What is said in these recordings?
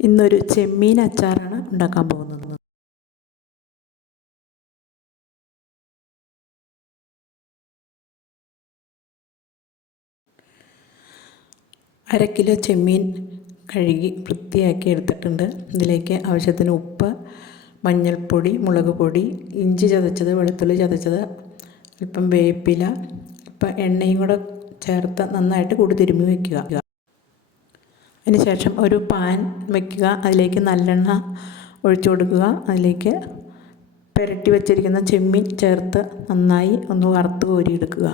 ഇന്നൊരു ചെമ്മീൻ അച്ചാറാണ് ഉണ്ടാക്കാൻ പോകുന്നത്. അര കിലോ ചെമ്മീൻ കഴുകി വൃത്തിയാക്കി എടുത്തിട്ടുണ്ട്. ഇതിലേക്ക് ആവശ്യത്തിന് ഉപ്പ് മഞ്ഞൾപ്പൊടി മുളക് പൊടി ഇഞ്ചി ചതച്ചത് വെളുത്തുള്ളി ചതച്ചത് അല്പം വേപ്പില ഇപ്പം എണ്ണയും കൂടെ ചേർത്ത് നന്നായിട്ട് കൂടി തിരുമ്മി വയ്ക്കുക അതിനുശേഷം ഒരു പാൻ വയ്ക്കുക അതിലേക്ക് നല്ലെണ്ണ ഒഴിച്ചു കൊടുക്കുക അതിലേക്ക് പുരട്ടി വെച്ചിരിക്കുന്ന ചെമ്മീൻ ചേർത്ത് നന്നായി ഒന്ന് വറുത്ത് കോരിയെടുക്കുക.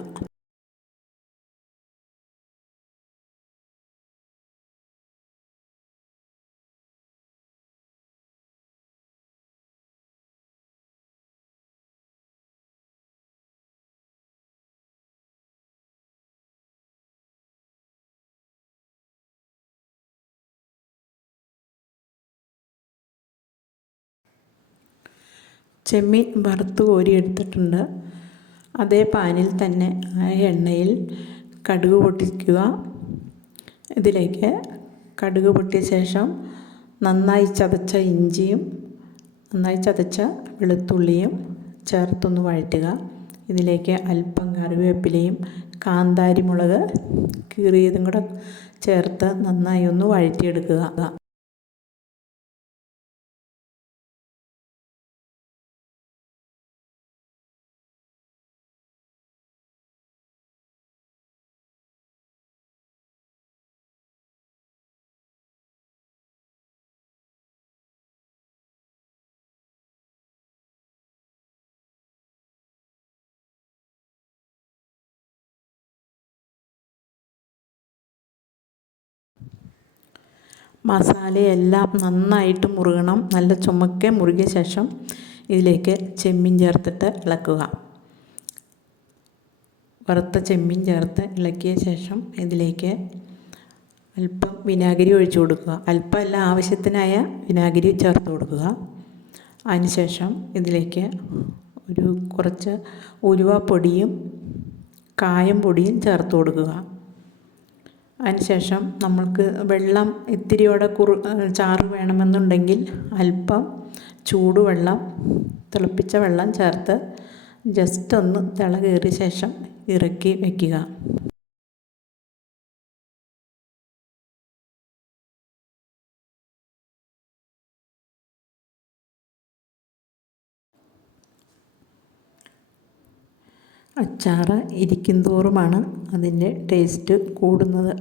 ചെമ്മീൻ വറുത്ത് കോരിയെടുത്തിട്ടുണ്ട്. അതേ പാനിൽ തന്നെ ആ എണ്ണയിൽ കടുക് പൊട്ടിക്കുക. ഇതിലേക്ക് കടുക് പൊട്ടിയ ശേഷം നന്നായി ചതച്ച ഇഞ്ചിയും നന്നായി ചതച്ച വെളുത്തുള്ളിയും ചേർത്തൊന്ന് വഴറ്റുക. ഇതിലേക്ക് അല്പം കറിവേപ്പിലയും കാന്താരി മുളക് കീറിയതും കൂടെ ചേർത്ത് നന്നായി ഒന്ന് വഴറ്റിയെടുക്കുക. മസാലയെല്ലാം നന്നായിട്ട് മുറുകണം. നല്ല ചുമക്കെ മുറുകിയ ശേഷം ഇതിലേക്ക് ചെമ്മീൻ ചേർത്തിട്ട് ഇളക്കുക. വറുത്ത ചെമ്മീൻ ചേർത്ത് ഇളക്കിയ ശേഷം ഇതിലേക്ക് അല്പം വിനാഗിരി ഒഴിച്ചു കൊടുക്കുക. അല്പം അല്ല ആവശ്യത്തിനായ വിനാഗിരി ചേർത്ത് കൊടുക്കുക. അതിനുശേഷം ഇതിലേക്ക് ഒരു കുറച്ച് ഉലുവപ്പൊടിയും കായം പൊടിയും ചേർത്ത് കൊടുക്കുക. അതിനുശേഷം നമ്മൾക്ക് വെള്ളം ഇത്തിരിയോടെ കുറു ചാറ് വേണമെന്നുണ്ടെങ്കിൽ അല്പം ചൂടുവെള്ളം തിളപ്പിച്ച വെള്ളം ചേർത്ത് ജസ്റ്റ് ഒന്ന് തിള കയറിയ ശേഷം ഇറക്കി വയ്ക്കുക അച്ചാറ് ഇരിക്കും തോറുമാണ് അതിന്റെ ടേസ്റ്റ് കൂടുന്നത്.